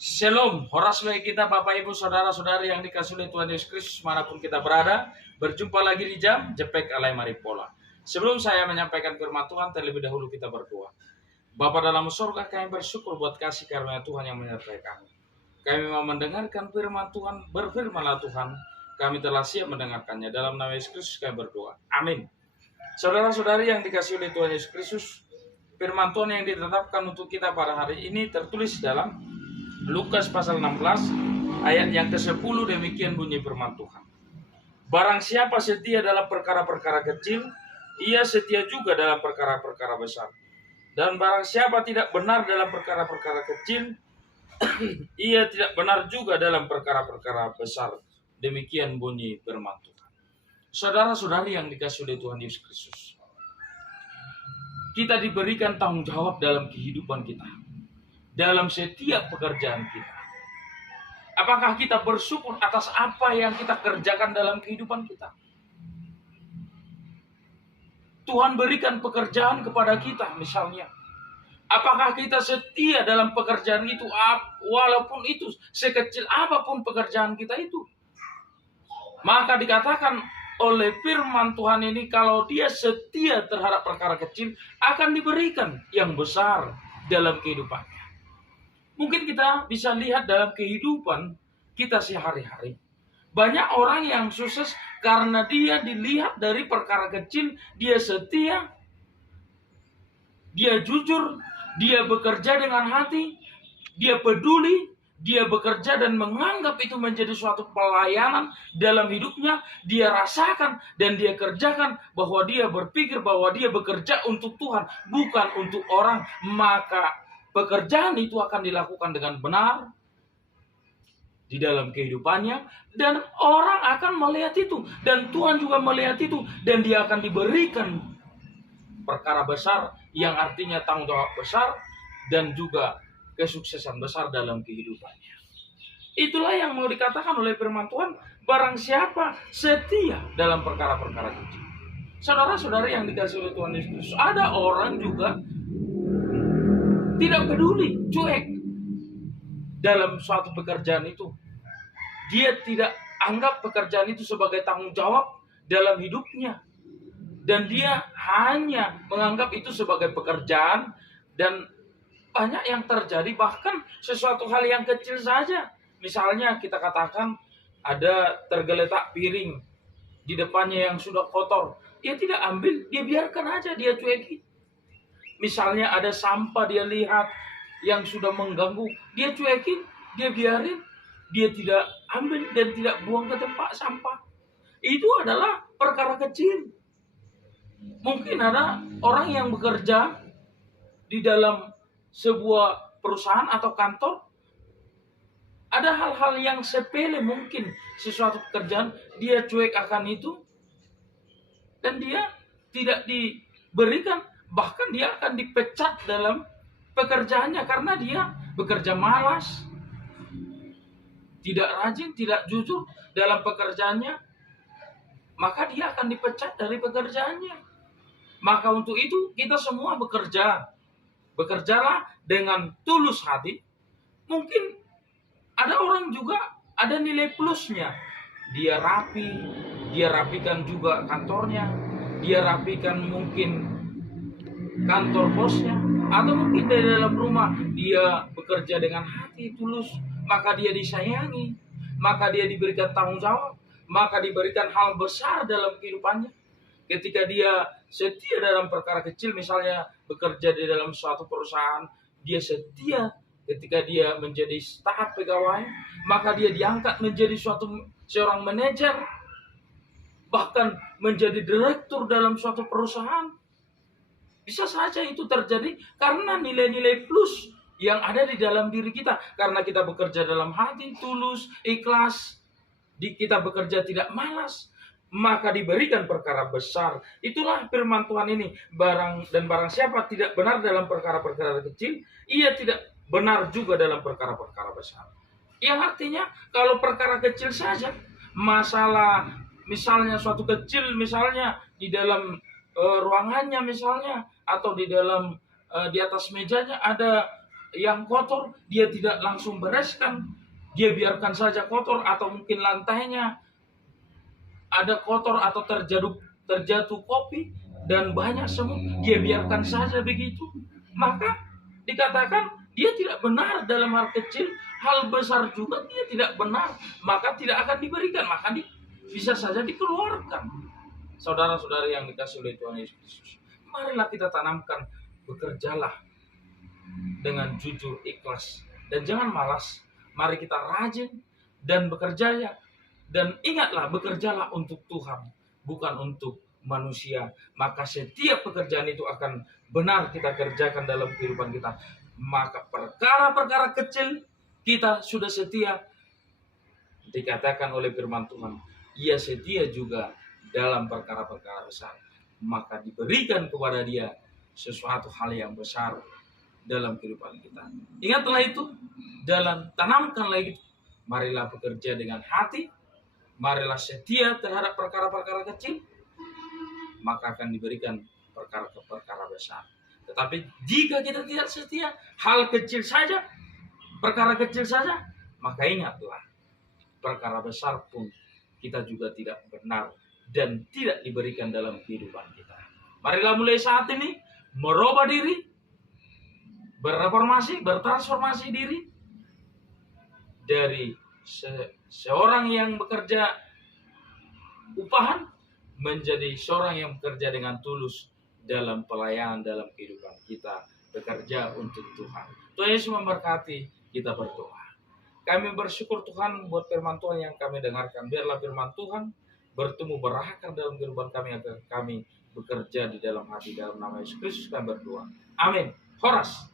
Shalom, horas bagi kita Bapak Ibu Saudara-saudari yang dikasihi oleh Tuhan Yesus Kristus manapun kita berada. Berjumpa lagi di jam Jepek Alai Maripola. Sebelum saya menyampaikan firman Tuhan, terlebih dahulu kita berdoa. Bapa dalam surga, kami bersyukur buat kasih karunia Tuhan yang menyertai kami. Kami mau mendengarkan firman Tuhan, berfirmanlah Tuhan. Kami telah siap mendengarkannya. Dalam nama Yesus Kristus kami berdoa. Amin. Saudara-saudari yang dikasihi oleh Tuhan Yesus Kristus, firman Tuhan yang ditetapkan untuk kita pada hari ini tertulis dalam Lukas pasal 16 ayat yang ke-10. Demikian bunyi firman Tuhan. Barang siapa setia dalam perkara-perkara kecil, ia setia juga dalam perkara-perkara besar. Dan barang siapa tidak benar dalam perkara-perkara kecil, ia tidak benar juga dalam perkara-perkara besar. Demikian bunyi firman Tuhan. Saudara-saudari yang dikasihi oleh Tuhan Yesus Kristus, kita diberikan tanggung jawab dalam kehidupan kita, dalam setiap pekerjaan kita. Apakah kita bersyukur atas apa yang kita kerjakan dalam kehidupan kita? Tuhan berikan pekerjaan kepada kita misalnya. Apakah kita setia dalam pekerjaan itu, walaupun itu sekecil apapun pekerjaan kita itu? Maka dikatakan oleh firman Tuhan ini, kalau dia setia terhadap perkara kecil, akan diberikan yang besar dalam kehidupannya. Mungkin kita bisa lihat dalam kehidupan kita sehari-hari. Banyak orang yang sukses karena dia dilihat dari perkara kecil, dia setia, dia jujur, dia bekerja dengan hati, dia peduli, dia bekerja dan menganggap itu menjadi suatu pelayanan dalam hidupnya. Dia rasakan dan dia kerjakan bahwa dia berpikir bahwa dia bekerja untuk Tuhan, bukan untuk orang. Maka pekerjaan itu akan dilakukan dengan benar di dalam kehidupannya, dan orang akan melihat itu, dan Tuhan juga melihat itu, dan dia akan diberikan perkara besar yang artinya tanggung jawab besar dan juga kesuksesan besar dalam kehidupannya. Itulah yang mau dikatakan oleh firman Tuhan, barang siapa setia dalam perkara-perkara kecil. Saudara-saudari yang dikasihi oleh Tuhan Yesus, ada orang juga tidak peduli, cuek dalam suatu pekerjaan itu. Dia tidak anggap pekerjaan itu sebagai tanggung jawab dalam hidupnya. Dan dia hanya menganggap itu sebagai pekerjaan. Dan banyak yang terjadi, bahkan sesuatu hal yang kecil saja. Misalnya kita katakan ada tergeletak piring di depannya yang sudah kotor. Dia tidak ambil, dia biarkan aja, dia cuekin. Misalnya ada sampah dia lihat yang sudah mengganggu, dia cuekin, dia biarin, dia tidak ambil dan tidak buang ke tempat sampah. Itu adalah perkara kecil. Mungkin ada orang yang bekerja di dalam sebuah perusahaan atau kantor, ada hal-hal yang sepele, mungkin sesuatu pekerjaan, dia cuek akan itu, dan dia tidak diberikan, bahkan dia akan dipecat dalam pekerjaannya karena dia bekerja malas, tidak rajin, tidak jujur dalam pekerjaannya, maka dia akan dipecat dari pekerjaannya. Maka untuk itu kita semua bekerja. Bekerjalah dengan tulus hati. Mungkin ada orang juga ada nilai plusnya. Dia rapi, dia rapikan juga kantornya, dia rapikan mungkin kantor bosnya, atau mungkin dari dalam rumah dia bekerja dengan hati tulus, maka dia disayangi, maka dia diberikan tanggung jawab, maka diberikan hal besar dalam kehidupannya. Ketika dia setia dalam perkara kecil, misalnya bekerja di dalam suatu perusahaan, dia setia. Ketika dia menjadi staf pegawai, maka dia diangkat menjadi seorang manajer, bahkan menjadi direktur dalam suatu perusahaan. Bisa saja itu terjadi karena nilai-nilai plus yang ada di dalam diri kita. Karena kita bekerja dalam hati, tulus, ikhlas. Kita bekerja tidak malas. Maka diberikan perkara besar. Itulah firman Tuhan ini. Barang siapa tidak benar dalam perkara-perkara kecil, ia tidak benar juga dalam perkara-perkara besar. Yang artinya kalau perkara kecil saja, masalah misalnya suatu kecil, misalnya di dalam ruangannya misalnya, atau di dalam di atas mejanya ada yang kotor, dia tidak langsung bereskan, dia biarkan saja kotor, atau mungkin lantainya ada kotor atau terjatuh kopi dan banyak semut, dia biarkan saja begitu, maka dikatakan dia tidak benar dalam hal kecil, hal besar juga dia tidak benar, maka tidak akan diberikan, maka bisa saja dikeluarkan. Saudara-saudari yang dikasihi oleh Tuhan Yesus Kristus, marilah kita tanamkan, bekerjalah dengan jujur, ikhlas, dan jangan malas. Mari kita rajin dan bekerja ya. Dan ingatlah, bekerjalah untuk Tuhan, bukan untuk manusia. Maka setiap pekerjaan itu akan benar kita kerjakan dalam kehidupan kita. Maka perkara-perkara kecil kita sudah setia. Dikatakan oleh firman Tuhan, ia setia juga dalam perkara-perkara besar. Maka diberikan kepada dia sesuatu hal yang besar dalam kehidupan kita. Ingatlah itu, tanamkanlah itu. Marilah bekerja dengan hati, marilah setia terhadap perkara-perkara kecil, maka akan diberikan perkara-perkara besar. Tetapi jika kita tidak setia, hal kecil saja, perkara kecil saja, maka ingatlah, perkara besar pun kita juga tidak benar dan tidak diberikan dalam kehidupan kita. Marilah mulai saat ini merubah diri, berreformasi, bertransformasi diri dari seorang yang bekerja upahan menjadi seorang yang bekerja dengan tulus dalam pelayanan dalam kehidupan kita, bekerja untuk Tuhan. Tuhan Yesus memberkati. Kita berdoa. Kami bersyukur Tuhan buat firman Tuhan yang kami dengarkan. Biarlah firman Tuhan bertumbuh berakar dalam kehidupan kami, agar kami bekerja di dalam hati, dalam nama Yesus Kristus kami berdoa. Amin. Horas.